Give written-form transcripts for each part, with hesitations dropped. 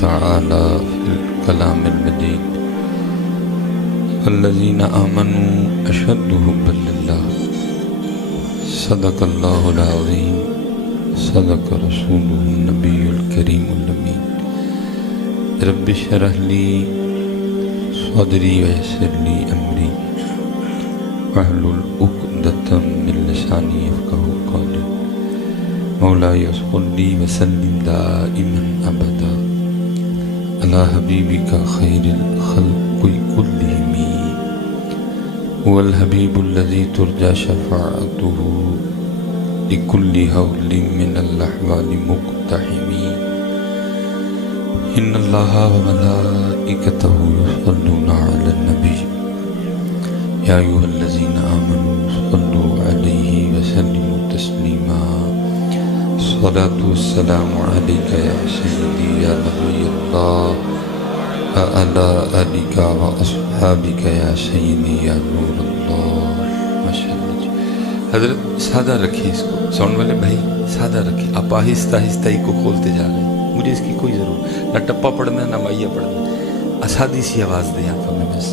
تعالى في الكلام المجيد الذين آمنوا أشد حبا لله صدق الله العظيم صدق رسوله النبي الكريم الأمين رب اشرح لي صدري ويسر لي أمري واحلل عقدة من لساني يفقهوا قولي مولاي صل وسلم دائما أبدا على حبيبك خير الخلق كلهم هو الحبيب الذي ترجى شفاعته لكل هول من الأحوال مقتحم إن الله وملائكته يصلون على النبي يا أيها الذين آمنوا صلوا عليه وسلموا تسليما الصلاة والسلام عليك يا سيدي يا نبي الله وعلى آلك وأصحابك يا سيدي يا نور الله ماشاء اللہ جی حضرت سادہ رکھیے اس کو ساؤنڈ والے بھائی سادہ رکھیے آپ آہستہ آہستہ ہی کو کھولتے جا رہے ہیں مجھے اس کی کوئی ضرورت نہ ٹپا پڑھنا نہ مائیا پڑھنا اسادی سی آواز دیں آپ ہمیں بس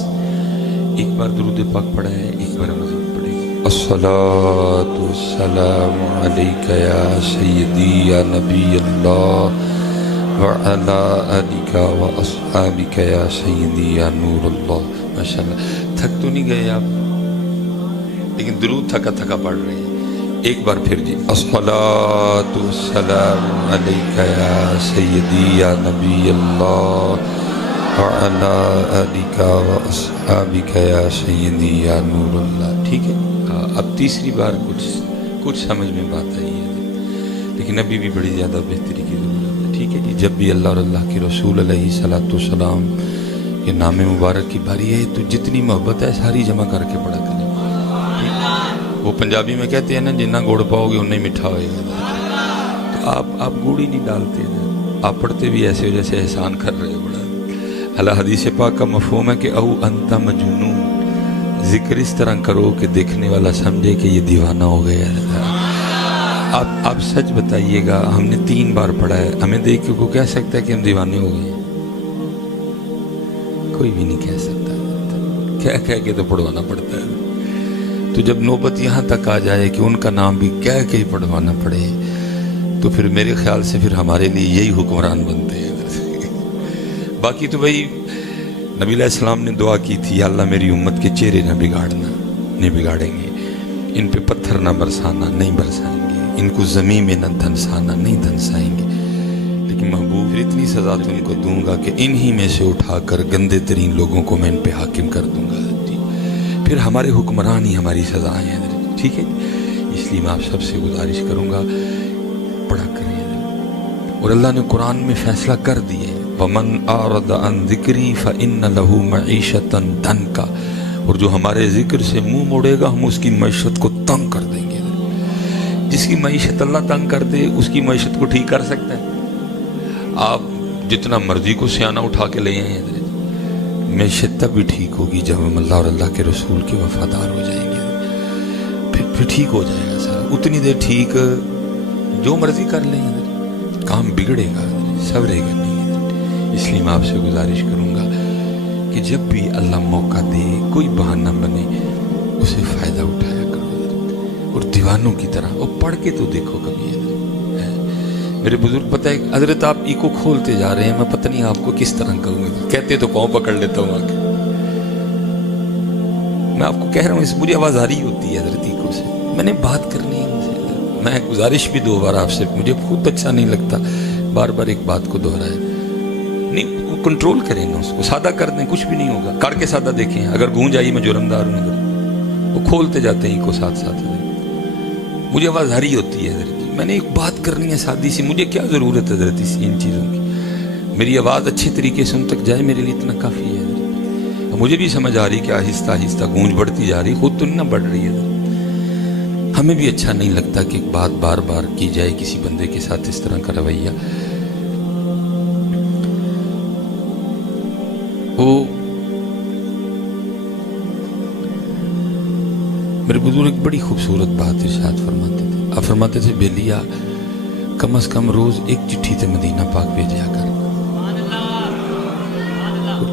ایک بار درود پاک پڑھا ہے ایک بار مزید پڑھے الصلاۃ والسلام علیک یا سیدی یا نبی اللہ وعلی آلک واصحابک یا سیدی یا نور اللہ ماشاءاللہ تھک تو نہیں گئے آپ لیکن درود تھکا تھکا پڑھ رہے ہیں ایک بار پھر جی الصلاۃ والسلام علیک یا سیدی یا نبی اللہ وعلی آلک واصحابک یا سیدی یا نور اللہ ٹھیک ہے اب تیسری بار کچھ سمجھ میں بات آئی ہے لیکن ابھی بھی بڑی زیادہ بہتری کی ضرورت ہے ٹھیک ہے جی جب بھی اللہ اور اللہ کے رسول علیہ الصلوۃ والسلام کے نام مبارک کی باری ہے تو جتنی محبت ہے ساری جمع کر کے پڑھا کریں وہ پنجابی میں کہتے ہیں نا جتنا گوڑ پاؤ گے اتنا ہی میٹھا ہوئے گا تو آپ گوڑ ہی نہیں ڈالتے آپ پڑھتے بھی ایسے ہو جیسے احسان کر رہے ہو بڑا اللہ حدیث پاک کا مفہوم ہے کہ او انت مجنون ذکر اس طرح کرو کہ دیکھنے والا سمجھے کہ یہ دیوانہ ہو گیا ہے آپ سچ بتائیے گا ہم نے 3 بار پڑھا ہے ہمیں دیکھ کے کوئی کہہ سکتا ہے کہ ہم دیوانے ہو گئے ہیں کوئی بھی نہیں کہہ سکتا کہہ کے تو پڑھوانا پڑتا ہے تو جب نوبت یہاں تک آ جائے کہ ان کا نام بھی کہہ کے ہی پڑھوانا پڑے تو پھر میرے خیال سے پھر ہمارے لیے یہی حکمران بنتے ہیں باقی تو بھائی نبی علیہ السلام نے دعا کی تھی یا اللہ میری امت کے چہرے نہ بگاڑنا نہیں بگاڑیں گے ان پہ پتھر نہ برسانا نہیں برسائیں گے ان کو زمین میں نہ دھنسانا نہیں دھنسائیں گے لیکن محبوب پھر اتنی سزا تو ان کو دوں گا کہ انہی میں سے اٹھا کر گندے ترین لوگوں کو میں ان پہ حاکم کر دوں گا پھر ہمارے حکمران ہی ہماری سزائیں ہیں ٹھیک ہے اس لیے میں آپ سب سے گزارش کروں گا پڑھا کریں اور اللہ نے قرآن میں فیصلہ کر دیے وَمَنْ أَعْرَضَ عَنْ ذِكْرِي فَإِنَّ لَهُ مَعِيشَةً ضَنْكَ اور جو ہمارے ذکر سے منہ موڑے گا ہم اس کی معیشت کو تنگ کر دیں گے جس کی معیشت اللہ تنگ کر دے اس کی معیشت کو ٹھیک کر سکتا ہے آپ جتنا مرضی کو سیانہ اٹھا کے لے آئیں معیشت تب بھی ٹھیک ہوگی جب ہم اللہ اور اللہ کے رسول کے وفادار ہو جائیں گے پھر ٹھیک ہو جائے گا سر اتنی دیر ٹھیک جو مرضی کر لیں کام بگڑے گا سورے گا نہیں اس لیے میں آپ سے گزارش کروں گا کہ جب بھی اللہ موقع دے کوئی بہانہ بنے اسے فائدہ اٹھایا کرو اور دیوانوں کی طرح وہ پڑھ کے تو دیکھو کبھی میرے بزرگ پتہ ہے حضرت آپ ای کو کھولتے جا رہے ہیں میں پتہ نہیں آپ کو کس طرح کہوں گا کہتے تو پاؤں پکڑ لیتا ہوں آ کے میں آپ کو کہہ رہا ہوں اس مجھے آواز آ رہی ہوتی ہے حضرت ای کو سے میں نے بات کرنی ہے ان سے میں گزارش بھی 2 بار آپ سے مجھے خود اچھا نہیں لگتا بار بار ایک بات کو دہرائے نہیں کنٹرول کریں نا اس کو سادہ کر دیں کچھ بھی نہیں ہوگا کر کے سادہ دیکھیں اگر گونج آئی میں جرمدار ہوں وہ کھولتے جاتے ہیں کو ساتھ ساتھ مجھے آواز آ رہی ہوتی ہے حضرت میں نے ایک بات کرنی ہے سادی سی مجھے کیا ضرورت ہے حضرت ان چیزوں کی میری آواز اچھے طریقے سے ان تک جائے میرے لیے اتنا کافی ہے حضرت مجھے بھی سمجھ آ رہی کہ آہستہ آہستہ گونج بڑھتی جا رہی خود تو نہیں نہ بڑھ رہی ہے حضرت ہمیں بھی اچھا نہیں لگتا کہ ایک بات بار بار کی جائے کسی بندے کے ساتھ اس طرح کا رویہ میرے بزرگ ایک بڑی خوبصورت بات ارشاد فرماتے تھے آپ فرماتے تھے بیلیا کم از کم روز 1 چٹھی تے مدینہ پاک بھیجیا کر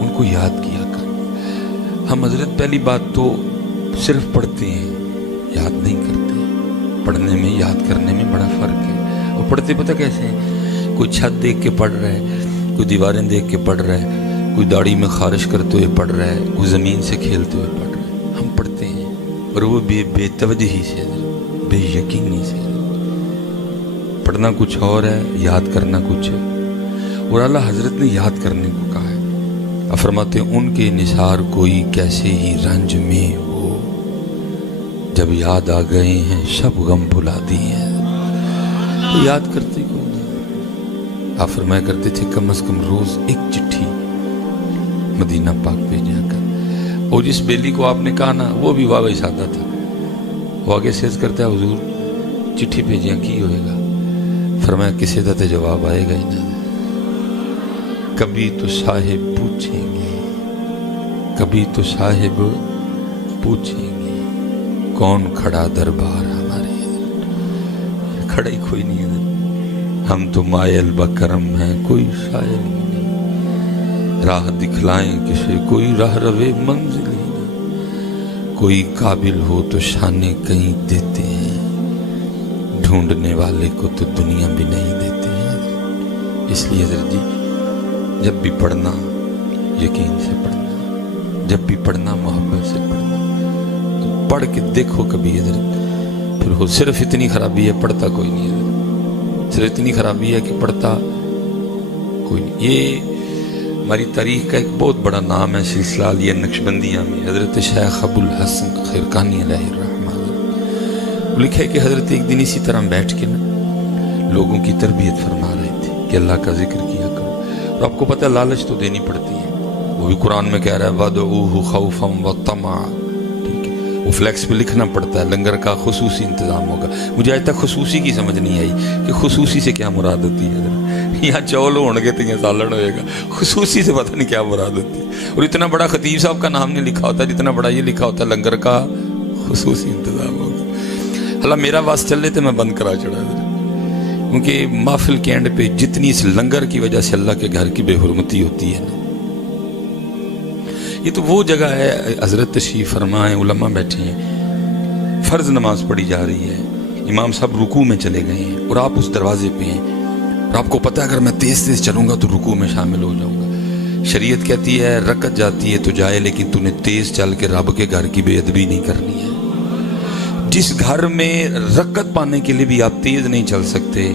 ان کو یاد کیا کر. ہم حضرت پہلی بات تو صرف پڑھتے ہیں، یاد نہیں کرتے. پڑھنے میں یاد کرنے میں بڑا فرق ہے. اور پڑھتے پتہ کیسے ہیں؟ کوئی چھت دیکھ کے پڑھ رہا ہے، کوئی دیواریں دیکھ کے پڑھ رہا ہے، کوئی داڑھی میں خارش کرتے ہوئے پڑھ رہا ہے، کوئی زمین سے کھیلتے ہوئے پڑھ رہا ہے. ہم پڑھتے ہیں اور وہ بے توجہی سے، بے یقینی سے. پڑھنا کچھ اور ہے، یاد کرنا کچھ ہے. اور اعلیٰ حضرت نے یاد کرنے کو کہا ہے. فرماتے ہیں ان کے نثار کوئی کیسے ہی رنج میں ہو، جب یاد آ گئے ہیں سب غم بھلا دیے ہیں. تو یاد کرتے کون ہیں؟ آپ فرمایا کرتے تھے کم از کم روز ایک چٹھی مدینہ پاک بھیجا کر. اور جس بیلی کو آپ نے کہا نا وہ بھی واقعی سادہ تھا. وہ آگے سیز کرتا ہے حضور چٹھی بھیجیاں کی ہوئے گا. فرمایا کسی دا تے جواب آئے گا ہی نہ. کبھی تو صاحب پوچھیں گے، کبھی تو صاحب پوچھیں گے کون کھڑا دربار ہمارے. کھڑا ہی کوئی نہیں ہے. ہم تو مائل بکرم ہیں، کوئی شاعر نہیں. راہ دکھلائیں کسے، کوئی راہ روے منزل ہی نہیں. کوئی قابل ہو تو شانے کہیں دیتے ہیں، ڈھونڈنے والے کو تو دنیا بھی نہیں دیتے ہیں. اس لیے حضرت جی جب بھی پڑھنا یقین سے پڑھنا، جب بھی پڑھنا محبت سے پڑھنا. پڑھ کے دیکھو کبھی حضرت پھر ہو. صرف اتنی خرابی ہے پڑھتا کوئی نہیں ہے. صرف اتنی خرابی ہے کہ پڑھتا کوئی نہیں. یہ ہماری تاریخ کا ایک بہت بڑا نام ہے سلسلہ علیہ نقشبندیہ میں. حضرت شیخ ابو الحسن خرقانی علیہ الرحمہ لکھے کہ حضرت ایک دن اسی طرح بیٹھ کے نا لوگوں کی تربیت فرما رہے تھے کہ اللہ کا ذکر کیا کرو. اور آپ کو پتہ ہے لالچ تو دینی پڑتی ہے. وہ بھی قرآن میں کہہ رہا ہے وَادْعُوهُ خَوْفًا وَطَمَعًا. ٹھیک ہے، وہ فلیکس پہ لکھنا پڑتا ہے لنگر کا خصوصی انتظام ہوگا. مجھے آج تک خصوصی کی سمجھ نہیں آئی کہ خصوصی سے کیا مراد ہوتی ہے. یہاں چول ہونگے تو یہاں سالن ہوئے گا. خصوصی سے پتہ نہیں کیا مراد ہوتی ہے. اور اتنا بڑا خطیب صاحب کا نام نہیں لکھا ہوتا جتنا بڑا یہ لکھا ہوتا ہے لنگر کا خصوصی انتظام ہوگا. اللہ میرا واس چل رہے تھے میں بند کرا چڑھا. کیونکہ محفل کے اینڈ پہ جتنی اس لنگر کی وجہ سے اللہ کے گھر کی بے حرمتی ہوتی ہے نا. یہ تو وہ جگہ ہے حضرت تشریف فرما ہے، علماء بیٹھے ہیں، فرض نماز پڑھی جا رہی ہے، امام صاحب رکوع میں چلے گئے ہیں اور آپ اس دروازے پہ ہیں. اور آپ کو پتہ ہے اگر میں تیز تیز چلوں گا تو رکوع میں شامل ہو جاؤں گا. شریعت کہتی ہے رکعت جاتی ہے تو جائے، لیکن تو نے تیز چل کے رب کے گھر کی بے ادبی نہیں کرنی ہے. جس گھر میں رکعت پانے کے لیے بھی آپ تیز نہیں چل سکتے،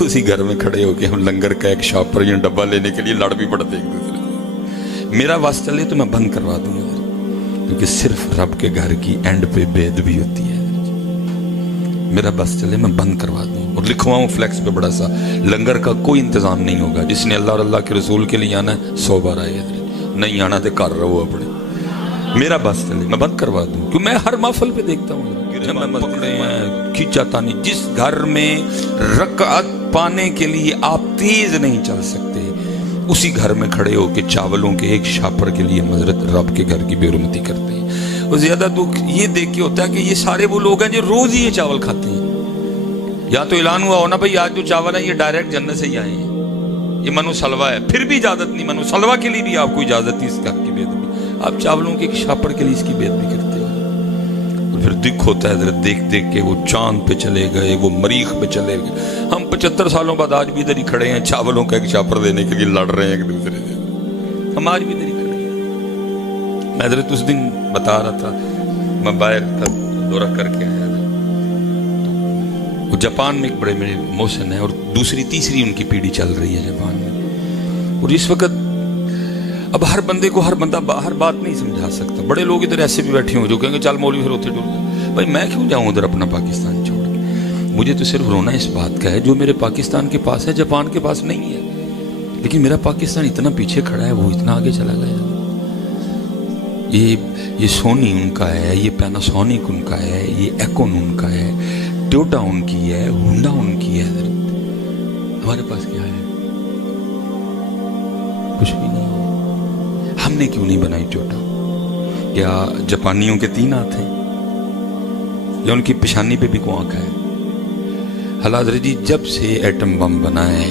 اسی گھر میں کھڑے ہو کے ہم لنگر کا ایک شاپر یا ڈبہ لینے کے لیے لڑ بھی پڑتے ایک دوسرے سے. میرا واسطہ چلے تو میں بند کروا دوں گا، کیونکہ صرف رب کے گھر کی اینڈ پہ بے ادبی ہوتی ہے. میرا بس چلے میں بند کروا دوں اور لکھواؤں فلیکس پہ بڑا سا لنگر کا کوئی انتظام نہیں ہوگا. جس نے اللہ اور اللہ کے رسول کے لیے آنا ہے 100 بار آئے، نہیں آنا تو کر رہو اپنے. میرا بس چلے میں بند کروا دوں. کیوں میں ہر محفل پہ دیکھتا ہوں پکڑے ہیں کھینچا تانی. جس گھر میں رکعت پانے کے لیے آپ تیز نہیں چل سکتے، اسی گھر میں کھڑے ہو کے چاولوں کے ایک شاپر کے لیے حضرت رب کے گھر کی بے حرمتی کرتے ہیں. اور زیادہ دکھ یہ دیکھ کے ہوتا ہے کہ یہ سارے وہ لوگ ہیں جو روز ہی یہ چاول کھاتے ہیں. یا تو اعلان ہوا ہونا بھائی آج جو چاول ہیں یہ ڈائریکٹ جنت سے ہی آئے ہیں، یہ منو سلوا ہے. پھر بھی اجازت نہیں، منو سلوا کے لیے بھی آپ کو اجازت نہیں اس گھر کی بے ادبی. آپ چاولوں کے ایک شاپر کے لیے اس کی بے ادبی کرتے ہیں. اور پھر دکھ ہوتا ہے حضرت دیکھ دیکھ کے وہ چاند پہ چلے گئے، وہ مریخ پہ چلے گئے. ہم 75 سالوں بعد آج بھی ادھر ہی کھڑے ہیں چاولوں کا ایک شاپر دینے کے لیے لڑ رہے ہیں ایک دوسرے سے. ہم آج بھی ادھر ہی کھڑے ہیں. میں حضرت اس دن بتا رہا تھا میں باہر کا دورہ کر کے آیا تھا. وہ جاپان میں ایک بڑے میرے محسن ہیں اور دوسری تیسری ان کی پیڑھی چل رہی ہے جاپان میں. اور اس وقت اب ہر بندے کو ہر بندہ ہر بات نہیں سمجھا سکتا. بڑے لوگ ادھر ایسے بھی بیٹھے ہوں جو کہیں گے چل مولوی پھر ہوتے ڈر گئے. بھائی میں کیوں جاؤں ادھر اپنا پاکستان چھوڑ کے؟ مجھے تو صرف رونا اس بات کا ہے جو میرے پاکستان کے پاس ہے جاپان کے پاس نہیں ہے. لیکن میرا پاکستان اتنا پیچھے کھڑا ہے، وہ اتنا آگے چلا گیا. یہ سونی ان کا ہے، یہ پیناسونک ان کا ہے، یہ ایکون ان کا ہے، ٹویوٹا ان کی ہے، ہونڈا ان کی ہے. ہمارے پاس کیا ہے؟ کچھ بھی نہیں. ہم نے کیوں نہیں بنائی ٹویوٹا؟ کیا جاپانیوں کے 3 ہاتھ ہیں یا ان کی پیشانی پہ بھی کوئی آنکھ ہے؟ حضرت جی جب سے ایٹم بم بنا ہے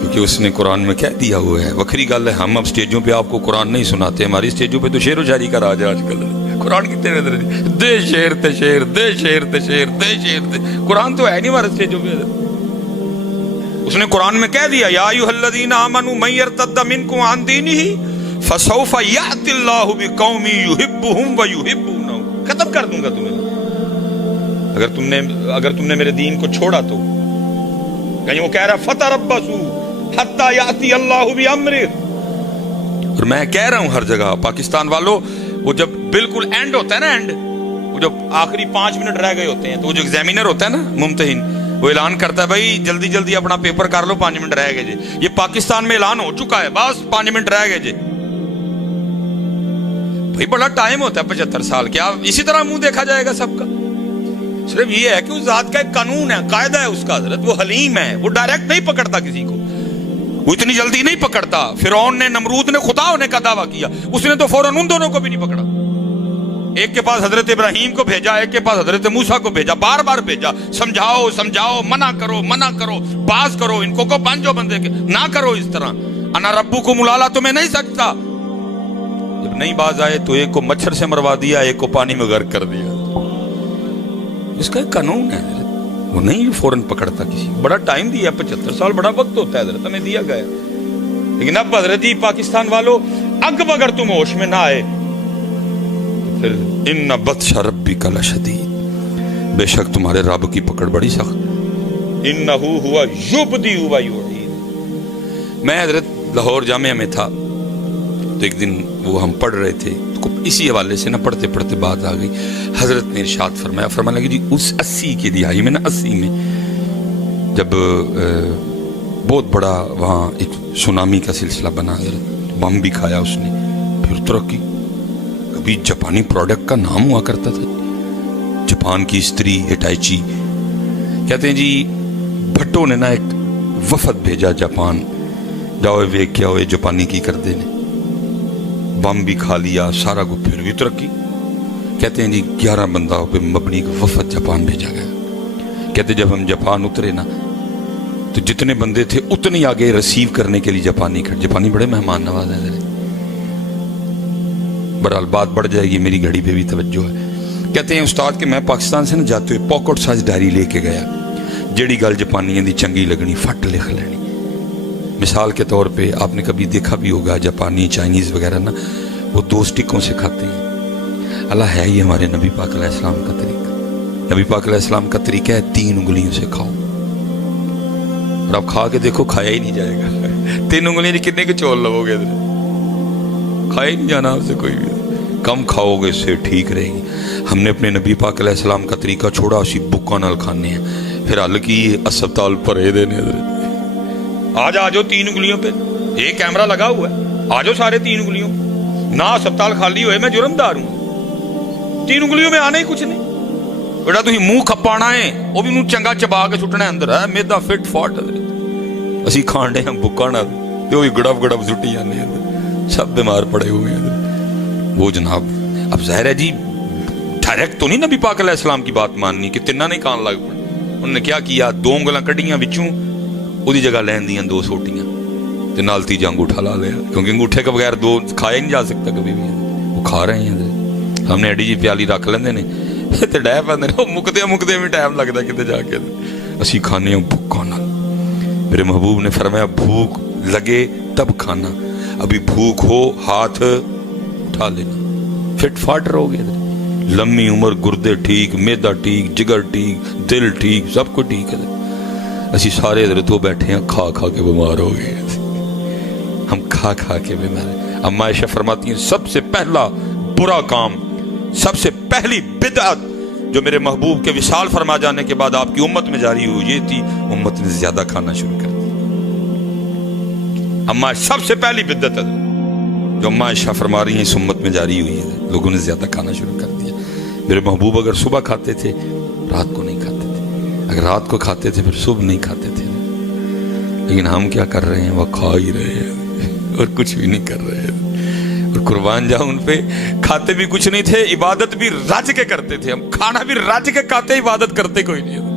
کیونکہ اس نے قرآن میں کہہ دیا ہوا ہے. وکری گل ہے ہم اب اسٹیجوں پہ آپ کو قرآن نہیں سناتے, ہماری اسٹیجوں پہ تو شعر و شاعری کا راج ہے آج کل. قرآن کتنے دے شعر تے شعر, دے شعر تے شعر, دے شعر تے قرآن تو ہے نہیں ہمارے اسٹیجوں پہ. اس نے قرآن میں کہہ دیا یا ایھا الذین آمنوا من یرتد منکم عن دینہ فسوف یأتی اللہ بقوم یحبهم ویحبونہ. ختم کر دوں گا تمہیں اگر تم نے میرے دین کو چھوڑا تو. کہیں وہ کہہ رہا فتربصوا حتی یأتی اللہ بامرہ. اور میں کہہ رہا ہوں ہر جگہ پاکستان والوں, وہ جب بالکل اینڈ ہوتا ہے نا, اینڈ وہ جب آخری 5 منٹ رہ گئے ہوتے ہیں تو وہ جو ایگزامینر ہوتا ہے نا, ممتحن, وہ اعلان کرتا ہے بھائی جلدی جلدی اپنا پیپر کر لو, 5 منٹ رہ گئے جی. یہ پاکستان میں اعلان ہو چکا ہے, بس 5 منٹ رہ گئے جی. بھائی بڑا ٹائم ہوتا ہے 75 سال, کیا اسی طرح منہ دیکھا جائے گا سب کا؟ صرف یہ ہے کہ اس ذات کا ایک قانون ہے, قاعدہ ہے اس کا حضرت. وہ حلیم ہے, وہ ڈائریکٹ نہیں پکڑتا کسی کو, وہ اتنی جلدی نہیں پکڑتا. فرعون نے, نمرود نے خدا ہونے کا دعویٰ کیا, اس نے تو فوراً ان دونوں کو بھی نہیں پکڑا. ایک کے پاس حضرت ابراہیم کو بھیجا, ایک کے پاس حضرت موسیٰ کو بھیجا, بار بار بھیجا, سمجھاؤ سمجھاؤ, منع کرو, باز کرو, ان کو بن جو بندے کے, نہ کرو اس طرح. انا ربکم الاعلی تمہیں نہیں سکتا. جب نہیں باز آئے تو ایک کو مچھر سے مروا دیا, ایک کو پانی میں غرق کر دیا. اس کا ایک قانون ہے, وہ نہیں فوراً پکڑتا کسی. بڑا ٹائم دیا, 75 سال بڑا وقت ہوتا ہے حضرت, ہمیں دیا گیا. لیکن اب حضرت جی پاکستان والوں, اب اگر تم ہوش میں نہ آئے پھر ان بطش ربک لشدید, بے شک تمہارے رب کی پکڑ بڑی سخت. انہ ہوا یبدی و یعید. میں حضرت لاہور جامعہ میں تھا تو ایک دن وہ ہم پڑھ رہے تھے, اسی حوالے سے نہ پڑھتے پڑھتے بات آ گئی. حضرت نے ارشاد فرمایا لگی جی اس 80 کی دہائی میں نا, 80 میں جب بہت بڑا وہاں ایک سونامی کا سلسلہ بنا, بم بھی کھایا اس نے, پھر ترقی. کبھی جاپانی پروڈکٹ کا نام ہوا کرتا تھا, جاپان کی استری ہٹائچی. کہتے ہیں جی بھٹو نے نا ایک وفد بھیجا جاپان, جاؤ وے کیا ہوئے جاپانی کی کر دے نے, بم بھی کھا لیا سارا کو, پھر بھی ترقی. کہتے ہیں جی 11 بندہ پہ مبنی کا وفد جاپان بھیجا گیا. کہتے جب ہم جاپان اترے نا تو جتنے بندے تھے اتنی آگے ریسیو کرنے کے لیے جاپانی کھڑے. جاپانی بڑے مہمان نواز ہیں. بہرحال بات بڑھ جائے گی, میری گھڑی پہ بھی توجہ ہے. کہتے ہیں استاد کہ میں پاکستان سے نہ جاتے ہوئے پاکٹ سائز ڈائری لے کے گیا, جیڑی گل جاپانیاں دی چنگی لگنی فٹ لکھ لینی. مثال کے طور پہ آپ نے کبھی دیکھا بھی ہوگا جاپانی چائنیز وغیرہ نا, وہ 2 سٹکوں سے کھاتے ہیں. اللہ ہے یہ ہمارے نبی پاک علیہ السلام کا طریقہ. نبی پاک علیہ السلام کا طریقہ ہے 3 انگلیوں سے کھاؤ, اور آپ کھا کے دیکھو کھایا ہی نہیں جائے گا. 3 انگلیاں کتنے کے چول لو گے, کھایا ہی نہیں جانا آپ سے کوئی بھی. کم کھاؤ گے اس سے ٹھیک رہے گی. ہم نے اپنے نبی پاک علیہ السلام کا طریقہ چھوڑا, اسی بکا نال کھانے ہیں, پھر حل کی اسپتال پرے دینے. آج آ جاؤ 3 انگلیوں پہ, ایک کیمرہ لگا ہوا ہے, آ جاؤ سارے 3 انگلیوں نہ اسپتال خالی ہوئے, میں جرم دار ہوں. 3 انگلیوں میں آنا ہی کچھ نہیں. بیٹا تھی منہ کھپانا ہے, وہ بھی منہ چنگا چبا کے سٹنا اندر ہے, میدا فٹ فاٹ. اسی کھانڈے ہم بکا نہ گڑب گڑب سٹی جانے اندر, سب بیمار پڑے ہوئے ہیں. وہ جناب اب ظاہر ہے جی ڈائریکٹ تو نہیں نبی پاک علیہ السلام کی بات ماننی کہ تنہ نہیں کان لگ پڑے. انہوں نے کیا کیا, 2 انگلاں کڈیاں وچوں, وہی جگہ لین دیاں 2 سوٹیاں تے نال تیجا انگوٹھا لا لیا, کیونکہ انگوٹھے کے بغیر 2 کھایا نہیں جا سکتا کبھی بھی. وہ کھا رہے ہیں, ہم نے ایڈی جی پیالی رکھ لیندے نے تے ڈے پاندے نے, مکدے بھی ٹائم لگدا کتے جا کے. اسی کھانے بھوکا نال. میرے محبوب نے فرمایا بھوک لگے تب کھانا, ابھی بھوک ہو ہاتھ اٹھا لینا, فٹ فاٹ رہو گے. لمبی عمر, گردے ٹھیک, میدا ٹھیک, جگر ٹھیک, دل ٹھیک, سب کو ٹھیک ہے. اسی سارے حضرت وہ بیٹھے ہیں کھا کھا کے بیمار ہو گئے. ہم کھا کھا کے بیمار ہیں. اما عائشہ فرماتی ہیں سب سے پہلا برا کام, سب سے پہلی بدعت جو میرے محبوب کے وصال فرما جانے کے بعد آپ کی امت میں جاری ہوئی, یہ تھی امت نے زیادہ کھانا شروع کر دیا. اما سب سے پہلی بدعت ہے جو اما عائشہ فرما رہی ہیں اس امت میں جاری ہوئی ہے, لوگوں نے زیادہ کھانا شروع کر دیا. میرے محبوب اگر صبح کھاتے تھے رات کو نہیں کھاتے تھے, اگر رات کو کھاتے تھے پھر صبح نہیں کھاتے تھے. لیکن ہم کیا کر رہے ہیں, وہ کھا ہی رہے ہیں اور کچھ بھی نہیں کر رہے ہیں. اور قربان جاؤں ان پہ, کھاتے بھی کچھ نہیں تھے, عبادت بھی رج کے کرتے تھے. ہم کھانا بھی رج کے کھاتے, عبادت کرتے کوئی نہیں.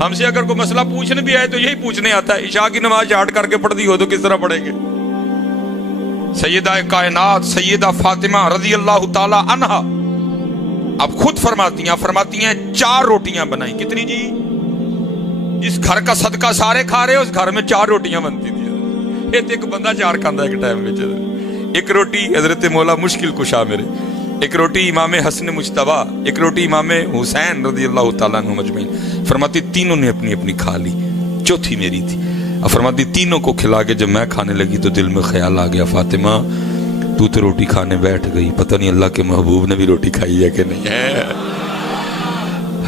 ہم سے اگر کوئی مسئلہ پوچھنے بھی آئے تو یہی پوچھنے آتا ہے، عشاء کی نماز چاٹ کر کے پڑھ دی ہو تو کس طرح پڑھیں گے؟ سیدہ کائنات سیدہ فاطمہ رضی اللہ تعالی عنہا اب خود فرماتی ہیں 4 روٹیاں بنائیں. کتنی جی؟ جس گھر کا صدقہ سارے کھا رہے اس گھر میں 4 روٹیاں بنتی تھی. ایک بندہ 4 کھاندہ ایک ٹائم میں. ایک روٹی حضرت مولا مشکل کشا میرے، ایک روٹی امام حسن مجتبیٰ، ایک روٹی امام حسین رضی اللہ تعالیٰ عنہ مجمعین. فرماتی تینوں نے اپنی اپنی کھا لی، چوتھی میری تھی. اب فرماتی تینوں کو کھلا کے جب میں کھانے لگی تو دل میں خیال آ گیا، فاطمہ تو روٹی کھانے بیٹھ گئی، پتہ نہیں اللہ کے محبوب نے بھی روٹی کھائی ہے کہ نہیں ہے.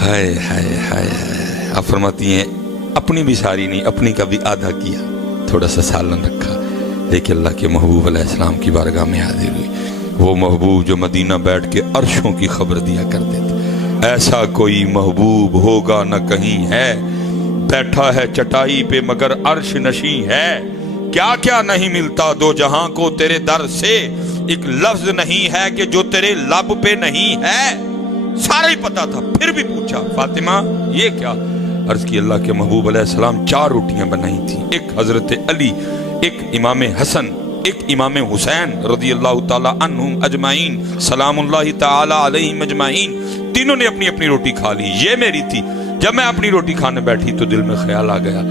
ہائے ہائے ہائے. اب فرماتی ہیں اپنی بھی ساری نہیں، اپنی کا بھی آدھا کیا، تھوڑا سا سالن رکھا، لیکن اللہ کے محبوب علیہ السلام کی بارگاہ میں حاضر ہوئی. وہ محبوب جو مدینہ بیٹھ کے عرشوں کی خبر دیا کرتے تھے. ایسا کوئی محبوب ہوگا نہ کہیں ہے، بیٹھا ہے چٹائی پہ مگر عرش نشیں ہے. کیا کیا نہیں ملتا دو جہاں کو تیرے در سے، ایک لفظ نہیں ہے کہ جو تیرے لب پہ نہیں ہے. سارا ہی پتا تھا، پھر بھی پوچھا فاطمہ یہ کیا؟ عرض کی اللہ کے محبوب علیہ السلام 4 روٹیاں بنائی تھیں، ایک حضرت علی، ایک امام حسن، ایک امام حسین رضی اللہ تعالی عنہم اجمعین سلام اللہ تعالی علیہم اجمعین. تینوں نے اپنی اپنی روٹی کھا لی، یہ میری تھی. جب میں اپنی روٹی کھانے بیٹھی تو دل میں خیال آ گیا،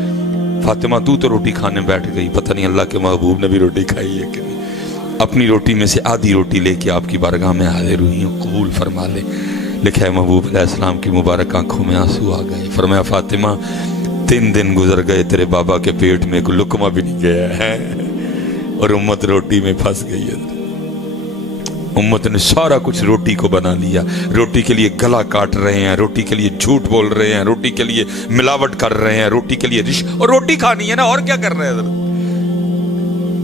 فاطمہ تو روٹی کھانے بیٹھ گئی، پتہ نہیں اللہ کے محبوب نے بھی روٹی کھائی ہے کہ نہیں. اپنی روٹی میں سے آدھی روٹی لے کے آپ کی بارگاہ میں حاضر ہوئی ہوں، قبول فرما لے. لکھا ہے محبوب علیہ السلام کی مبارک آنکھوں میں آنسو آ گئے. فرمایا فاطمہ 3 دن گزر گئے تیرے بابا کے پیٹ میں کوئی لقمہ بھی نہیں گیا ہے، اور امت روٹی میں پھنس گئی ہے. امت نے سارا کچھ روٹی کو بنا لیا، روٹی کے لیے گلا کاٹ رہے ہیں، روٹی کے لیے جھوٹ بول رہے ہیں، روٹی کے لیے ملاوٹ کر رہے ہیں، روٹی کے لیے اور روٹی کھانی ہے نا، اور کیا کر رہے ہیں حضرت.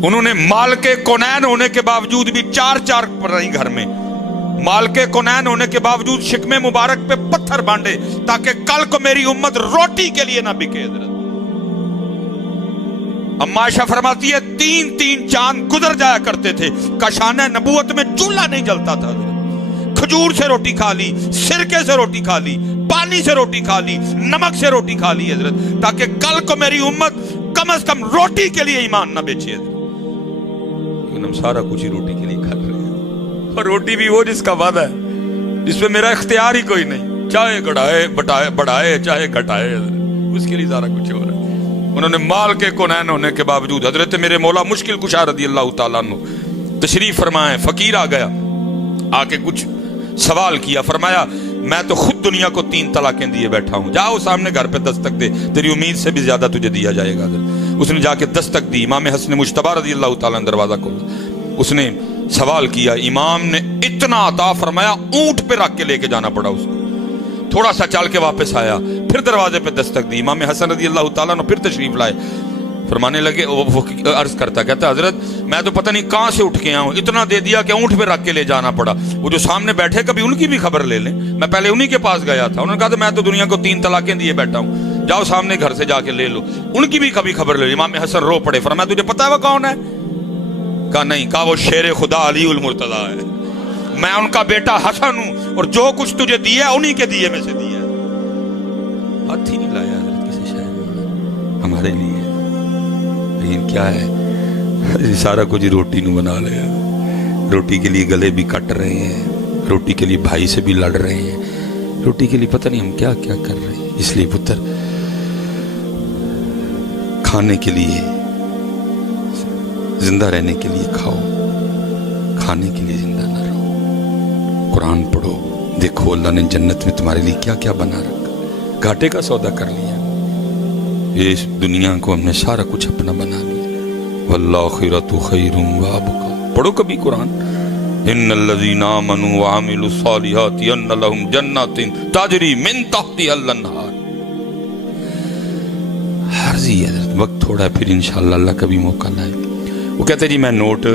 انہوں نے مال کے کونین ہونے کے باوجود بھی 4 پڑھ رہی گھر میں، مال کے کونین ہونے کے باوجود شکم مبارک پہ پتھر بانڈے تاکہ کل کو میری امت روٹی کے لیے نہ بکے. حضرت اما عائشہ فرماتی ہے 3 چاند گزر جایا کرتے تھے، کاشانہ نبوت میں چولہا نہیں جلتا تھا. کھجور سے روٹی کھا لی، سرکے سے روٹی کھا لی، پانی سے روٹی کھا لی، نمک سے روٹی کھا لی حضرت، تاکہ کل کو میری امت کم از کم روٹی کے لیے ایمان نہ بیچے. لیکن ہم سارا کچھ ہی روٹی کے لیے کھا رہے ہیں، اور روٹی بھی وہ جس کا وعدہ ہے، جس پہ میرا اختیار ہی کوئی نہیں، چاہے بڑھائے چاہے گھٹائے، اس کے لیے سارا کچھ ہو رہا ہے. انہوں نے مال کے کونین ہونے کے باوجود حضرت میرے مولا مشکل کشا رضی اللہ تعالیٰ عنہ تشریف فرمائے. فقیر آ گیا، آ کے کچھ سوال کیا. فرمایا میں تو خود دنیا کو 3 طلاقیں دیے بیٹھا ہوں، جاؤ سامنے گھر پہ دستک دے، تیری امید سے بھی زیادہ تجھے دیا جائے گا. اس نے جا کے دستک دی، امام حسن مجتبیٰ رضی اللہ تعالیٰ نے دروازہ کھولا. اس نے سوال کیا، امام نے اتنا عطا فرمایا اونٹ پہ رکھ کے لے کے جانا پڑا اس کو. تھوڑا سا چل کے واپس آیا، پھر دروازے پہ دستک دی. امام حسن رضی اللہ تعالیٰ نے پھر تشریف لائے. فرمانے لگے، وہ عرض کرتا کہتا حضرت میں تو پتہ نہیں کہاں سے اٹھ کے آؤں، اتنا دے دیا کہ اونٹ پہ رکھ کے لے جانا پڑا. وہ جو سامنے بیٹھے کبھی ان کی بھی خبر لے لیں، میں پہلے انہی کے پاس گیا تھا. انہوں نے کہا تھا میں تو دنیا کو 3 طلاقیں دیے بیٹھا ہوں، جاؤ سامنے گھر سے جا کے لے لو. ان کی بھی کبھی خبر لے لی. امام حسن رو پڑے. فرمایا تجھے پتا ہے وہ کون ہے؟ کہا نہیں. کہا وہ شیر خدا علی المرتضیٰ ہے، میں ان کا بیٹا حسن ہوں، اور جو کچھ تجھے دیا انہی کے دیے میں سے دیا. ہاتھ ہی نہیں لایا حضرت کسی شاید ہمارے لیے. لیکن کیا ہے، سارا کچھ روٹی نو بنا لیا. روٹی کے لیے گلے بھی کٹ رہے ہیں، روٹی کے لیے بھائی سے بھی لڑ رہے ہیں، روٹی کے لیے پتہ نہیں ہم کیا کیا کر رہے ہیں. اس لیے پتر کھانے کے لیے، زندہ رہنے کے لیے کھاؤ، کھانے کے لیے زندہ نہ رہو. قرآن پڑھو، دیکھو اللہ نے جنت میں تمہارے لیے کیا کیا بنا رکھا. گھاٹے کا سودا کر لیا، یہ اس دنیا کو ہم نے سارا کچھ اپنا بنا لیا. والآخرۃ خیر وابقیٰ. پڑھو کبھی قرآن. ان الذین آمنوا وعملوا الصالحات ان لهم جنات تجری من تحتها الانہار. عرضی حضرت وقت تھوڑا ہے، پھر انشاءاللہ اللہ کبھی موقع لائے. وہ کہتے جی میں نوٹ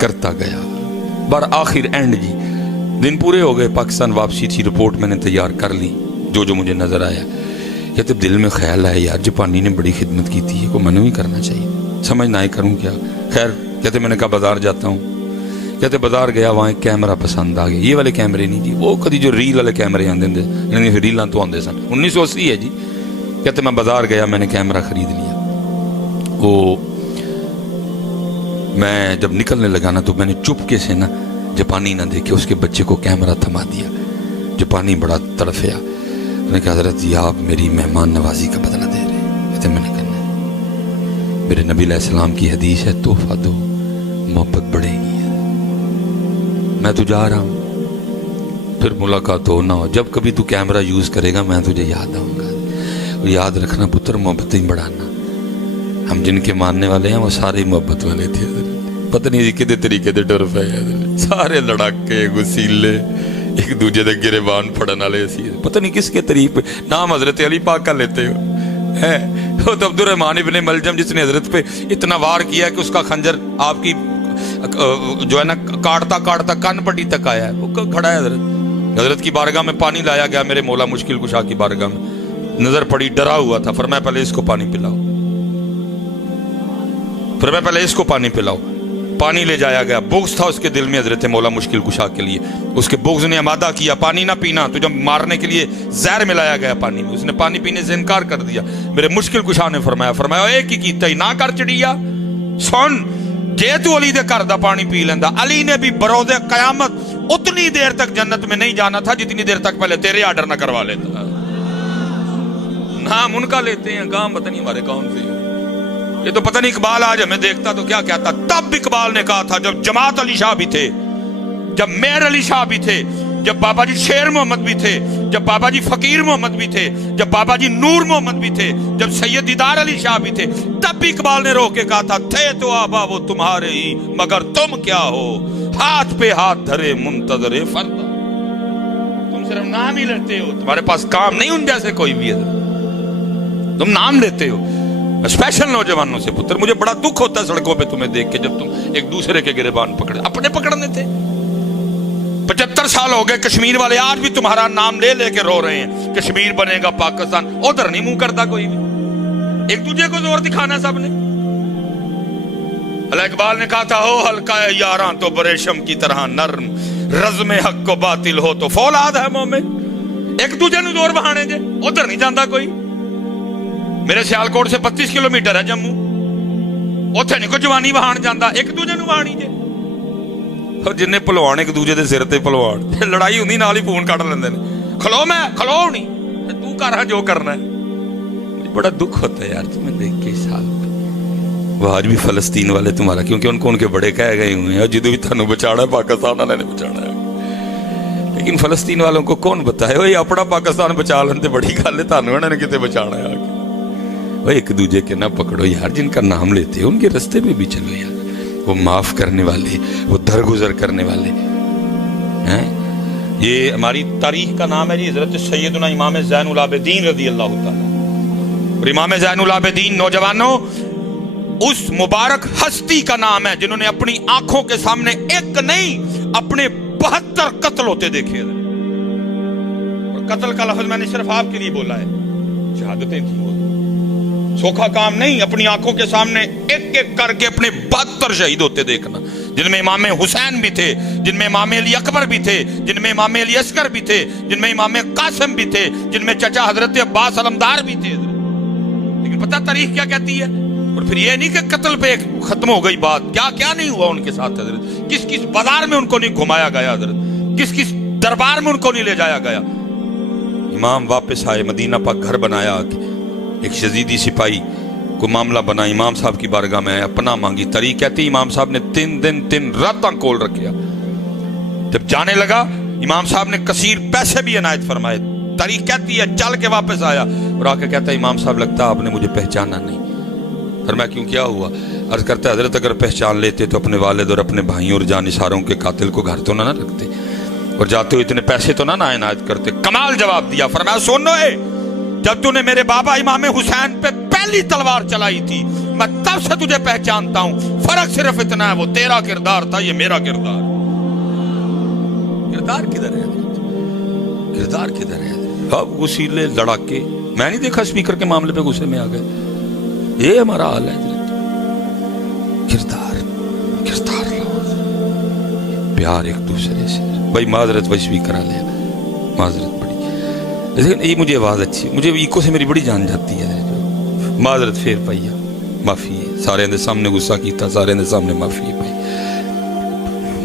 کرتا گیا، بار آخر اینڈ جی دن پورے ہو گئے، پاکستان واپسی تھی، رپورٹ میں نے تیار کر لی جو مجھے نظر آیا. کہتے دل میں خیال آیا یار جاپانی نے بڑی خدمت کی تھی، کو منو ہی کرنا چاہیے، سمجھ نہ آئے کروں کیا. خیر کہتے میں نے کہا بازار جاتا ہوں. کہتے بازار گیا، وہاں ایک کیمرہ پسند آ گیا. یہ والے کیمرے نہیں جی، وہ کدی جو ریل والے کیمرے آندے تھے، یعنی ریلاں تو آندے سن، 1980 ہے جی. کہتے میں بازار گیا, میں نے کیمرہ خرید لیا. وہ میں جب نکلنے لگا نا تو میں نے چپکے سے نا جاپانی نہ دیکھے اس کے بچے کو کیمرہ تھما دیا. جاپانی بڑا تڑفیا. میں نے کہا حضرت جی آپ میری مہمان نوازی کا بدلہ دے رہے ہیں. کہتے میں نے کرنا ہے, میرے نبی علیہ السلام کی حدیث ہے تحفہ دو محبت بڑھے گی. میں تو جا رہا ہوں, پھر ملاقات ہو نہ ہو, جب کبھی تو کیمرہ یوز کرے گا میں تجھے یاد آؤں گا. یاد رکھنا پتر محبتیں بڑھانا. ہم جن کے ماننے والے ہیں وہ سارے محبت والے تھے. پتہ نہیں جی کدے طریقے دے ڈر پے سارے لڑاکے گسیلے ایک دوجے دے گریبان پھڑن والے سی. پتہ نہیں کس کے طریق پہ نام حضرت علی پاک کا لیتے ہو. وہ تو عبد الرحمن ابن ملجم جس نے حضرت پہ اتنا وار کیا کہ اس کا خنجر آپ کی جو ہے نا کاٹتا کاٹتا کان پٹی تک آیا ہے. وہ کھڑا ہے حضرت کی بارگاہ میں پانی لایا گیا, میرے مولا مشکل کشا کی بارگاہ میں. نظر پڑی, ڈرا ہوا تھا. فرمایا پہلے اس کو پانی پلاؤ, فرمایا پہلے اس کو پانی پلاؤ. پانی لے جایا گیا. بغض تھا اس کے دل میں حضرت مولا مشکل کشا کے لیے. اس کے بغض نے آمادہ کیا پانی نہ پینا, تو جب مارنے کے لیے زہر ملایا گیا پانی میں, اس نے پانی پینے سے انکار کر دیا. میرے مشکل کشا نے فرمایا ایک ہی کیتا ہی نہ کر چڑیا سن جے تو علی دے گھر دا پانی پی لیندا. علی نے بھی بروز قیامت اتنی دیر تک جنت میں نہیں جانا تھا جتنی دیر تک پہلے تیرے آرڈر نہ کروا لیتا. نام ان کا لیتے ہیں, کام پتہ نہیں ہمارے کون سے. یہ تو پتہ نہیں اقبال آج ہمیں دیکھتا تو کیا کہتا. تب اقبال نے کہا تھا جب جماعت علی شاہ بھی تھے, جب میر علی شاہ بھی تھے, جب بابا جی شیر محمد بھی تھے, جب بابا جی فقیر محمد بھی تھے, جب بابا جی نور محمد بھی تھے, جب سید دیدار علی شاہ بھی تھے, تب بھی اقبال نے رو کے کہا تھا تھے تو آبا وہ تمہارے ہی مگر تم کیا ہو, ہاتھ پہ ہاتھ دھرے منتظر فردا. تم صرف نام ہی لیتے ہو, تمہارے پاس کام نہیں ان جیسے کوئی بھی ہے, تم نام لیتے ہو. اسپیشل نوجوانوں سے پتر مجھے بڑا دکھ ہوتا ہے سڑکوں پہ تمہیں دیکھ کے, جب تم ایک دوسرے کے گریبان پکڑے. اپنے پکڑنے تھے. 75 سال ہو گئے, کشمیر والے آج بھی تمہارا نام لے لے کے رو رہے ہیں کشمیر بنے گا پاکستان. ادھر نہیں منہ کرتا کوئی بھی, ایک دوسرے کو زور دکھانا سب نے. اللہ اقبال نے کہا تھا ہو ہلکا ہے یاراں تو بریشم کی طرح نرم, رزم حق کو باطل ہو تو فولاد ہے مومن. ایک دوسرے نو زور بہانے جے, ادھر نہیں جاندا کوئی. میرے سیالکوٹ سے 32 کلومیٹر ہے جموں, اتنے نہیں کوئی جوانی بہان جانا, ایک دوجے نو بہانی جے. اور جن پلوان ایک دوجے دے سر تے پلوان, لڑائی ہوندی نال ہی فون کٹ لیندے نے. کھلو میں کھلو نہیں, تو کر جو کرنا ہے. بڑا دکھ ہوتا ہے یار تمہیں دیکھ کے سال. وہ آج بھی فلسطین والے تمہارا, کیونکہ ان کو ان کے بڑے کہہ گئے ہوئے ہیں, جدو بھی تھانو بچانا ہے پاکستان والے نے بچانا ہے. لیکن فلسطین والوں کو کون بتائے وہ اپنا پاکستان بچا لین تے بڑی گل ہے, تھانو انہوں نے کتے بچانا ہے. آ کے وہ ایک دوجے کے نہ پکڑو یار, جن کا نام لیتے ہیں ان کے رستے میں بھی چلو یار. وہ معاف کرنے والے, وہ درگزر کرنے والے ہیں. یہ ہماری تاریخ کا نام ہے جی حضرت سیدنا امام زین العابدین رضی اللہ تعالیٰ. اور امام زین العابدین نوجوانوں اس مبارک ہستی کا نام ہے جنہوں نے اپنی آنکھوں کے سامنے ایک نہیں اپنے 72 قتل ہوتے دیکھے. اور قتل کا لفظ میں نے صرف آپ کے لیے بولا ہے, شہادتیں تھیں, سوکھا کام نہیں. اپنی آنکھوں کے سامنے ایک ایک کر کے اپنے 72 شہید ہوتے دیکھنا, جن میں امام حسین بھی تھے, جن میں امام علی اکبر بھی تھے, جن میں امام علی اصغر بھی تھے, جن میں امام قاسم بھی تھے, جن میں چچا حضرت عباس علمدار بھی تھے. لیکن پتہ تاریخ کیا کہتی ہے. اور پھر یہ نہیں کہ قتل پہ ختم ہو گئی بات, کیا کیا نہیں ہوا ان کے ساتھ حضرت. کس کس بازار میں ان کو نہیں گھمایا گیا حضرت, کس کس دربار میں ان کو نہیں لے جایا گیا. امام واپس آئے, مدینہ پاک گھر بنایا. ایک یزیدی سپاہی کو معاملہ بنا, امام صاحب کی بارگاہ میں اپنا مانگی. تاریخ کہتی امام صاحب نے 3 دن 3 راتاں کول رکھیا. جب جانے لگا امام صاحب نے کثیر پیسے بھی عنایت فرمائے. تاریخ کہتی ہے چل کے واپس آیا اور آ کے کہتا ہے امام صاحب لگتا آپ نے مجھے پہچانا نہیں. فرمایا کیوں, کیا ہوا؟ عرض کرتا ہے حضرت اگر پہچان لیتے تو اپنے والد اور اپنے بھائیوں اور جانثاروں کے قاتل کو گھر تو نہ رکھتے, اور جاتے ہوئے اتنے پیسے تو نہ عنایت کرتے. کمال جواب دیا. فرمایا سنو اے, جب تو نے میرے بابا امام حسین پہ پہلی تلوار چلائی تھی میں تب سے تجھے پہچانتا ہوں. فرق صرف اتنا ہے, وہ تیرا کردار تھا, یہ میرا کردار. کردار کدھر ہے؟ کردار کدھر ہے؟ اب غسیلے لڑاکے, میں نہیں دیکھا اسپیکر کے معاملے پہ غصے میں آ گئے. یہ ہمارا حال ہے. کردار کردار پیار ایک دوسرے سے. بھائی معذرت, ویسے بھی کرا لیا, معذرت پڑی. لیکن یہ مجھے آواز اچھی، مجھے ایکو سے میری بڑی جان جاتی ہے. معذرت پھر پائی ہے، معافی ہے، سارے دے سامنے غصہ کیتا، سارے دے سامنے معافی ہے بھائی.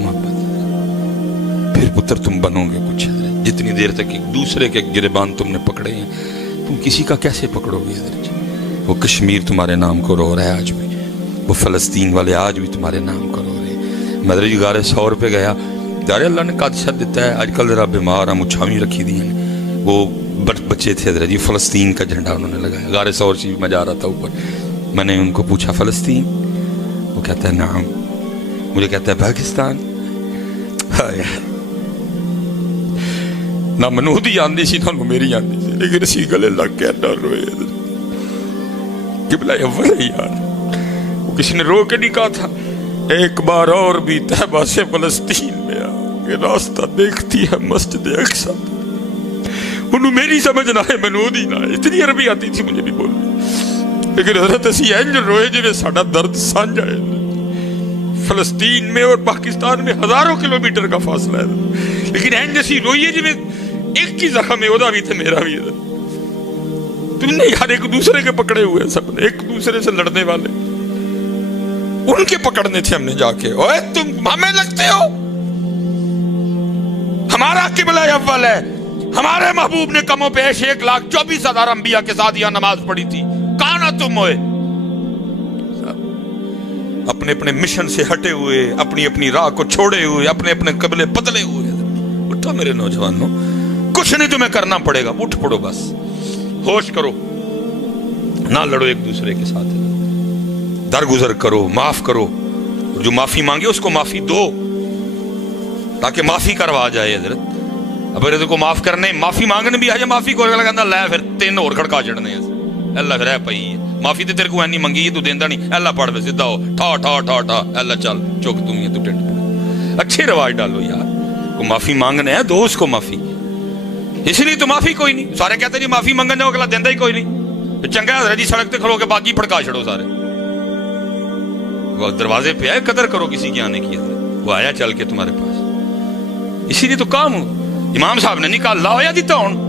محبت پھر پتر تم بنو گے کچھ. جتنی دیر تک ایک دوسرے کے گریبان تم نے پکڑے ہیں، تم کسی کا کیسے پکڑو گے؟ وہ کشمیر تمہارے نام کو رو رہا ہے آج بھی، وہ فلسطین والے آج بھی تمہارے نام کو رو رہے ہیں. مدر جی گارے 100 روپے گیا، یار اللہ نے قادشت دیتا ہے. آج کل ذرا بیمار ہیں، مچھاویں رکھی دی ہیں. وہ بچے تھے حضرت جی، فلسطین کا جھنڈا انہوں نے لگایا. غار ثور سے میں جا رہا تھا اوپر، میں نے ان کو پوچھا فلسطین؟ وہ کہتا ہے نعم. مجھے کہتا ہے پاکستان. نہ منودی آندی سی نہ میری آندی سی، لیکن اسی گلے لگ کے نہ روئے. قبلہ اول ہے یار. وہ کسی نے رو کے نہیں کہا تھا ایک بار اور بھی طیبہ سے فلسطین میں آ کے راستہ دیکھتی ہے مسجد اقصی. انہوں میری سمجھ نہ ہے، منودی نہ ہے. اتنی عربی آتی تھی مجھے نہیں بولنی، لیکن حضرت اسی اینج روئے جی ساڑھا درد سانجا ہے. فلسطین میں اور پاکستان میں ہزاروں کلومیٹر کا فاصلہ ہے، لیکن اینج اسی روئیے جی ایک کی زخم ہے، ادا بھی تھے میرا بھی. تم نے یار ایک دوسرے کے پکڑے ہوئے، سب نے ایک دوسرے سے لڑنے والے، ان کے پکڑنے تھے ہم نے جا کے. اوے تم ہمیں لگتے ہو، ہمارا قبلہ اول ہے. ہمارے محبوب نے کم و بیش 1,24,000 انبیاء کے ساتھ یہ نماز پڑھی تھی. کہاں نہ تم ہوئے؟ اپنے اپنے مشن سے ہٹے ہوئے، اپنی اپنی راہ کو چھوڑے ہوئے، اپنے اپنے قبلے بدلے ہوئے. اٹھو میرے نوجوانوں، کچھ نہیں تمہیں کرنا پڑے گا، اٹھ پڑو، بس ہوش کرو، نہ لڑو ایک دوسرے کے ساتھ، درگزر کرو، معاف کرو. جو معافی مانگے اس کو معافی دو تاکہ معافی کروا جائے. حضرت اب میرے کو معاف کرنے، معافی مانگنے بھی آ جائے، معافی کو کہنا لے پھر 3 اور کھڑکا چڑھنے ہیں. اللہ پھر ہے پئی ہے معافی تے تیرے کو اینی منگی ہے تو دیندا نہیں. اللہ پڑھ پہ سیدھا ہو، ٹھا ٹھا ٹھا ٹھا، اللہ چل چک تم یہ تو ٹنڈ پڑو. اچھے رواج ڈالو یار. کو معافی مانگنے ہے دو اس کو معافی. اس لیے تو معافی کوئی نہیں. سارے کہتے جی معافی منگنے ہو، اگلا دیندا ہی کوئی نہیں. چنگا حضرت جی سڑک تے کھڑو کے باقی پھڑکا چھڑو سارے. وہ دروازے پہ آئے، قدر کرو کسی کے آنے کی. وہ آیا چل کے تمہارے پاس، اسی لیے تو کام ہو. امام صاحب نے نہیں کہا لاؤ یا دیتا ہوں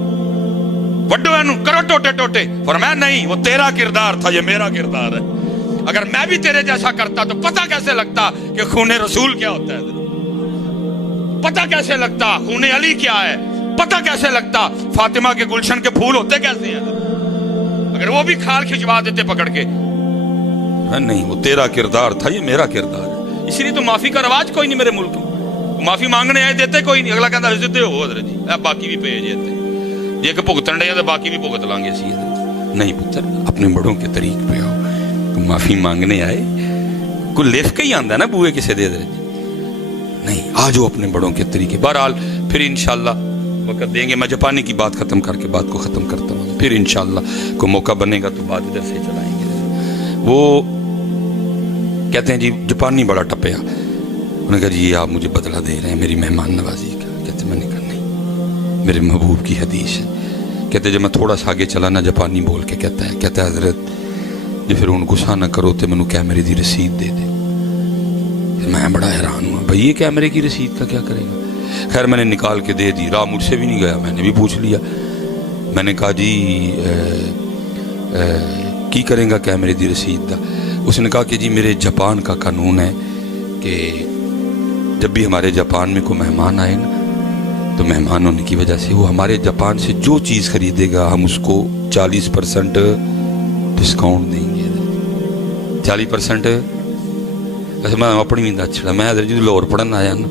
وڈو اینو کرو ٹوٹے ٹوٹے. فرمایا نہیں، وہ تیرا کردار تھا، یہ میرا کردار ہے. اگر میں بھی تیرے جیسا کرتا تو پتہ کیسے لگتا کہ خون رسول کیا ہوتا ہے، پتہ کیسے لگتا خون علی کیا ہے، پتہ کیسے لگتا فاطمہ کے گلشن کے پھول ہوتے کیسے ہیں. اگر وہ بھی کھال کھچوا دیتے پکڑ کے. نہیں، وہ تیرا کردار تھا، یہ میرا کردار ہے. اسی لیے تو معافی کا رواج کوئی نہیں میرے ملک میں. معافی مانگنے آئے دیتے کوئی نہیں. اگلا کہتا حضرت ہو حضرت جی باقی بھی پے جاتے یہ کہ بھگتن ڈے تو باقی بھی بھگت لیں گے. اسی نہیں پتر، اپنے بڑوں کے طریق پہ آؤ. معافی مانگنے آئے کوئی لکھ کے ہی آندا ہے نا بوئے کسے دے دے نہیں. آ جاؤ اپنے بڑوں کے طریقے. بہرحال پھر انشاءاللہ وقت دیں گے. میں جاپانی کی بات ختم کر کے بات کو ختم کرتا ہوں. پھر انشاءاللہ کوئی موقع بنے گا تو بات ادھر سے چلائیں گے. وہ کہتے ہیں جی جاپانی بڑا ٹپیا. انہوں نے کہا جی آپ مجھے بدلہ دے رہے ہیں میری مہمان نوازی کا. کہتے میں نے کہا نہیں، میرے محبوب کی حدیث ہے. کہتے جب میں تھوڑا سا آگے چلا نا جاپانی بول کے کہتا ہے حضرت جی پھر ان غصہ نہ کرو تو مینوں کیمرے دی رسید دے دے. میں بڑا حیران ہوا، بھائی یہ کیمرے کی رسید کا کیا کرے گا. خیر میں نے نکال کے دے دی. راہ مجھ سے بھی نہیں گیا، میں نے بھی پوچھ لیا. میں نے کہا جی کی کریں گا کیمرے دی رسید دا. اس نے کہا کہ جی میرے جاپان کا قانون ہے کہ جب بھی ہمارے جاپان میں کوئی مہمان آئے نا تو مہمان ہونے کی وجہ سے وہ ہمارے جاپان سے جو چیز خریدے گا ہم اس کو 40% ڈسکاؤنٹ دیں گے. 40%. ویسے میں اپنی بھی دس چھڑا. میں ادھر جی لاہور پڑھن آیا نا،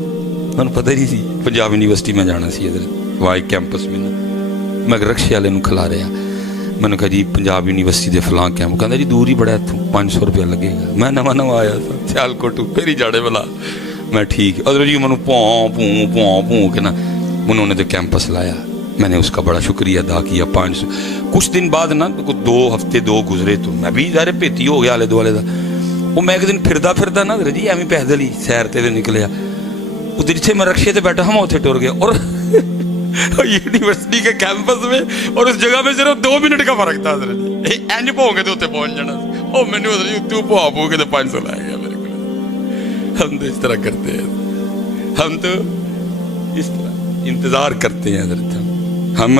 میں پتہ ہی نہیں سی پنجاب یونیورسٹی میں جانا سی. ادھر وہاں ایک کیمپس میں نا میں رکشے والے نوں کھلا رہا. میں نے کہا جی پنجاب یونیورسٹی دے فلاں کیمپ. کہتا جی دور ہی بڑا اتوں 500 روپیہ لگے گا. میں نواں آیا تھا سیالکوٹ پھر ہی جاڑے والا. میں ٹھیک ادھر جی میں پوں کے نا انہوں نے تو کیمپس لایا. میں نے اس کا بڑا شکریہ ادا کیا. 500 کچھ دن بعد نا 2 ہفتے گزرے تو میں بھی ظاہر پیتی ہو گیا آلے دوالے دا. وہ میں ایک دن پھردا نا جی ایویں پیدل ہی سیر تے نکلیا. ادھر جتھے میں رکشے تے بیٹھا ہوں اتنے ٹر گیا اور یونیورسٹی کے کیمپس میں اور اس جگہ میں صرف 2 منٹ کا فرق تھا. اینج پو گے تو اتنے پہنچ جانا. وہ مینو اتوں پو کے 500 لایا گیا میرے کو. ہم تو اس طرح کرتے ہیں، ہم تو اس طرح انتظار کرتے ہیں حضرت. ہم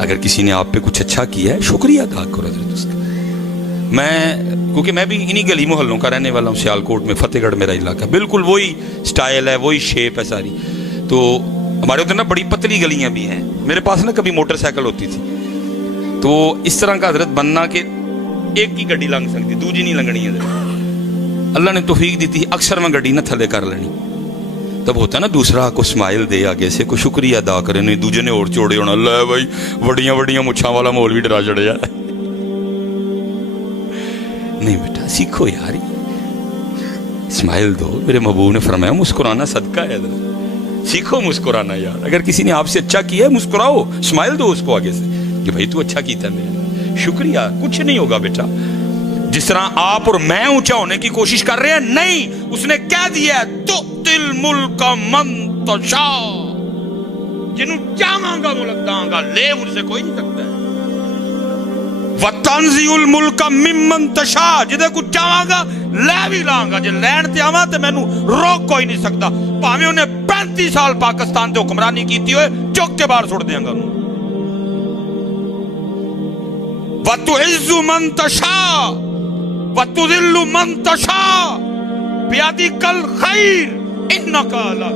اگر کسی نے آپ پہ کچھ اچھا کیا ہے شکریہ ادا کرو حضرت اس کا. کیونکہ میں بھی انہی گلی محلوں کا رہنے والا ہوں, سیالکوٹ میں, فتح گڑھ میرا علاقہ, بالکل وہی سٹائل ہے, وہی شیپ ہے ساری. تو ہمارے ادھر نا بڑی پتلی گلیاں بھی ہیں. میرے پاس نا کبھی موٹر سائیکل ہوتی تھی, تو اس طرح کا حضرت بننا کہ ایک کی گڈی لنگ سکتی, دوجی نہیں لنگنی ہے. اللہ نے توفیق دی تھی, اکثر میں گڈی نہ تھلے کر لینی. تب ہوتا نا دوسرا کو سمائل دے آگے سے, کو شکریہ ادا کرے, نہیں دوجے نے اور چوڑے ہونا, اللہ بھائی وڑیاں وڑیاں مچھاں والا مولوی ڈرا چڑھیا. نہیں بیٹا سیکھو یار, اسمائل دو. میرے محبوب نے فرمایا مسکرانا صدقہ ہے, سیکھو مسکرانا یار. اگر کسی نے آپ سے اچھا کیا ہے مسکراؤ, اسمائل دو اس کو آگے سے کہ بھائی تو اچھا کیتا ہے میرا, شکریہ. کچھ نہیں ہوگا بیٹا. جس طرح آپ اور میں اونچا ہونے کی کوشش کر رہے ہیں, نہیں, اس نے کہہ دیا ہے تؤتی الملک من تشاء, جنوں چاہاں گا ملک داں گا, لے مجھ سے کوئی نہیں سکتا ہے. وَتَنزِعُ الْمُلْكَ مِمَّن تَشَاءُ, جدے کو چاہاں گا لے بھی لاں گا. جے لین تے آواں تے مینوں روک کوئی نہیں سکتا, بھاویں انہیں 35 سال پاکستان تے حکمرانی کیتی ہوئے, چک کے باہر چھوڑ دیاں گا. وَتُعِزُّ مَن تَشَاءُ وَتُذِلُّ مَن تَشَاءُ بِيَدِكَ الْخَيْرُ إِنَّكَ عَلَىٰ.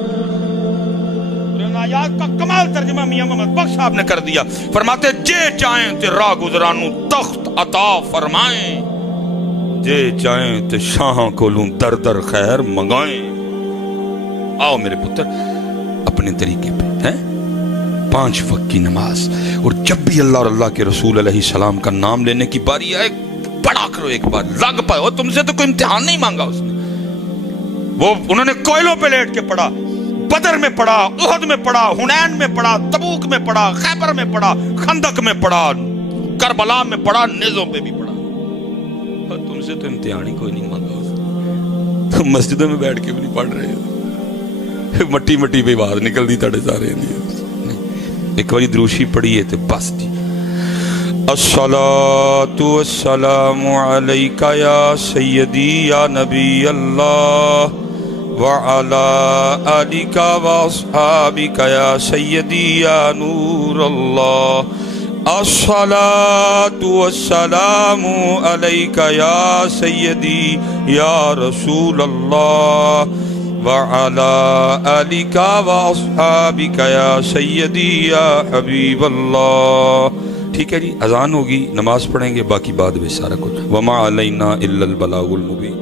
آیات کا کمال ترجمہ میاں محمد بخش صاحب نے کر دیا. فرماتے جے چاہیں تے راہ گزرانوں تخت عطا فرمائیں, جے چاہیں تے شاہاں کولوں در در خیر منگائیں. آؤ میرے پتر اپنے طریقے پہ ہیں, 5 وقت کی نماز, اور جب بھی اللہ اور اللہ کے رسول علیہ السلام کا نام لینے کی باری آئے پڑھا کرو ایک بار, لگ پائے. اور تم سے تو کوئی امتحان نہیں مانگا اس نے. وہ انہوں نے کوئلوں پہ لیٹ کے پڑھا, بدر میں پڑھا, احد میں پڑھا, حنین میں پڑھا, تبوک میں پڑھا, خیبر میں پڑھا, خندق میں پڑھا, کربلا میں پڑھا, نیزوں پہ بھی پڑھا. اور تم سے تو امتحان ہی کوئی نہیں مانگا. تم مسجدوں میں بیٹھ کے بھی نہیں پڑھ رہے ہو, مٹی مٹی پہ بات نکل دی تڑے سارے. ایک باری دروشی پڑھیے تو بس جی. الصلاۃ والسلام علیک یا سیدی یا نبی اللہ وعلى آلك وأصحابك يا سيدي يا نور الله. الصلاة والسلام عليك يا سيدي يا رسول الله وعلى آلك وأصحابك يا سيدي يا حبيب الله. ٹھیک ہے جی, اذان ہوگی, نماز پڑھیں گے, باقی بعد میں سارا کچھ. وما علینا الا البلاغ المبین.